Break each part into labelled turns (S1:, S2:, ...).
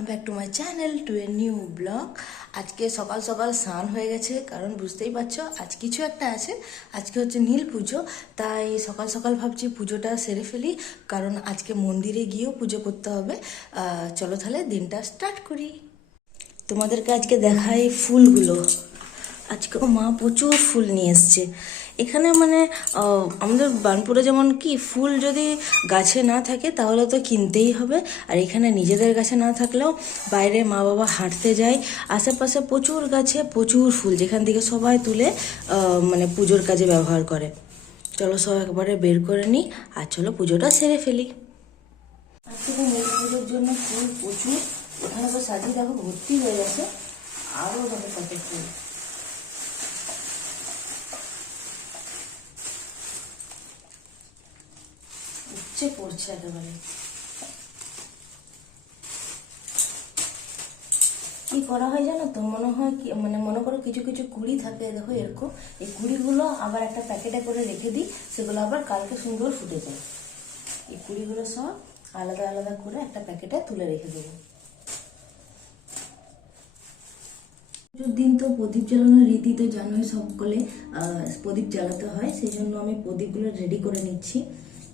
S1: Welcome back to my channel to a new blog আজকে সকাল সকাল স্নান হয়ে গেছে, কারণ বুঝতেই পারছ, আজ কিছু একটা আছে। আজকে হচ্ছে নীল পুজো, তাই সকাল সকাল ভাবছি পুজোটা সেরে ফেলি, কারণ আজকে মন্দিরে গিয়েও পুজো করতে হবে। চলো তাহলে দিনটা স্টার্ট করি। তোমাদেরকে আজকে দেখাই ফুলগুলো। আজকেও মা প্রচুর ফুল নিয়ে এসছে। এখানে মানে আমাদের বানপুরে যেমন কি, ফুল যদি গাছে না থাকে তাহলে তো কিনতেই হবে। আর এখানে নিজেদের গাছে না থাকলেও বাইরে মা বাবা হাঁটতে যায়। আশেপাশে প্রচুর গাছে প্রচুর ফুল, যেখান থেকে সবাই তুলে মানে পুজোর কাজে ব্যবহার করে। চলো সব একবারে বের করে নিই, আর চলো পুজোটা সেরে ফেলি। পুজোর জন্য ফুল প্রচুর। এখানে সাজিয়ে দেখো, ভর্তি হয়ে গেছে। আরও দেখো কত ফুল। উচ্চে পড়ছে একেবারে। কি করা হয় জানো তো? মনে হয় কি মানে মনে করো কিছু কিছু কুড়ি থাকে, দেখো এরকম। এই কুড়িগুলো আবার একটা প্যাকেটে করে রেখে দিই, সেগুলো আবার কালকে সুন্দর ফুটে যায়। এই কুড়িগুলো সব আলাদা আলাদা করে একটা প্যাকেটে তুলে রেখে দেবো। পুজোর দিন তো প্রদীপ জ্বালানোর রীতি তো জানোই, সকলে প্রদীপ জ্বালাতে হয়। সেই জন্য আমি প্রদীপগুলো রেডি করে নিচ্ছি।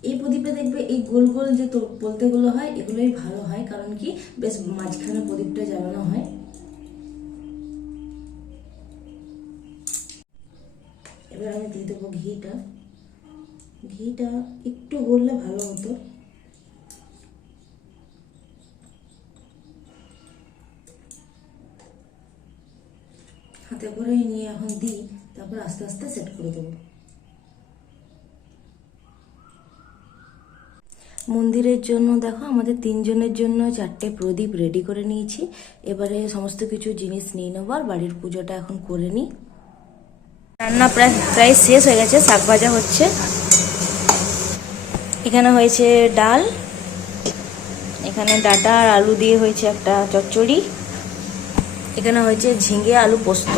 S1: এই প্রদীপে দেখবে, এই গোল গোল যে বলতেগুলো হয়, এগুলোই ভালো হয়, কারণ কি বেশ মাঝখানে প্রদীপটা জ্বালানো হয়। এবার আমি দিয়ে দেবো ঘিটা। ঘিটা একটু গললে ভালো হতো। হাতে করেই নিয়ে এখন দিই, তারপর আস্তে আস্তে সেট করে দেবো। মন্দিরের জন্য, দেখো আমাদের তিনজনের জন্য চারটে প্রদীপ রেডি করে নিয়েছি। এবারে সমস্ত কিছু জিনিস নিয়ে নেব আর বাড়ির পুজোটা এখন করে নিই। রান্না প্রায় প্রায় শেষ হয়ে গেছে, শাক ভাজা হচ্ছে। এখানে হয়েছে ডাল, এখানে ডাটা আর আলু দিয়ে হয়েছে একটা চচ্চড়ি। এখানে হয়েছে ঝিঙে আলু পোস্ত।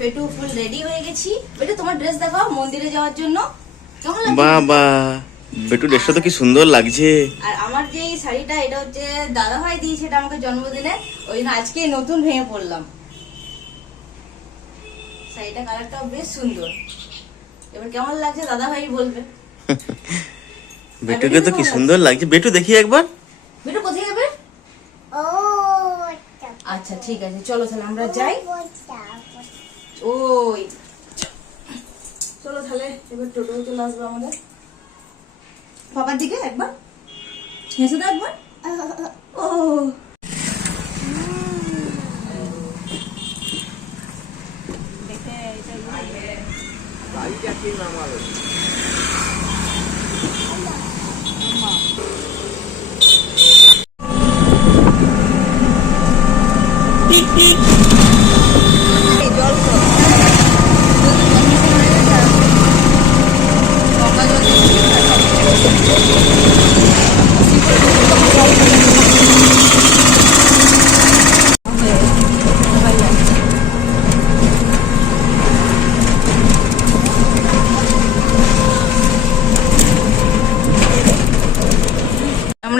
S1: বেটু ফুল রেডি হয়ে গেছি। বেটু, তোমার ড্রেস দেখাও মন্দিরে যাওয়ার জন্য।
S2: বাবা বেটু ড্রেসটা তো কি সুন্দর লাগছে।
S1: আর আমার যে এই শাড়িটা এটা হচ্ছে দাদা ভাই দিয়েছে এটা আমাকে জন্মদিনে ওই জন্য আজকে নতুন ভেঙে পড়লাম। শাড়িটা কালারটাও বেশ সুন্দর। এবার কেমন লাগছে দাদা ভাই বলবে?
S2: বেটুকে তো কি সুন্দর লাগছে। বেটু দেখি একবার।
S1: বেটু কোথায় যাবে? আচ্ছা। ঠিক আছে চলো তাহলে আমরা যাই। ওই চলো তাহলে এবার টোটো চলে আসবে আমাদের। পাপার দিকে একবার? হেসে দাও একবার। ও।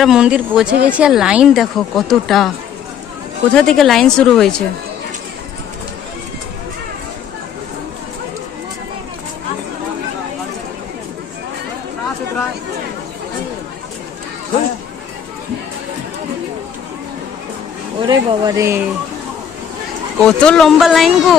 S1: আমরা মন্দির পৌঁছে গেছি আর লাইন দেখো কতটা। কোথা থেকে লাইন শুরু হয়েছে? ওরে বাবা রে কত লম্বা লাইন গো।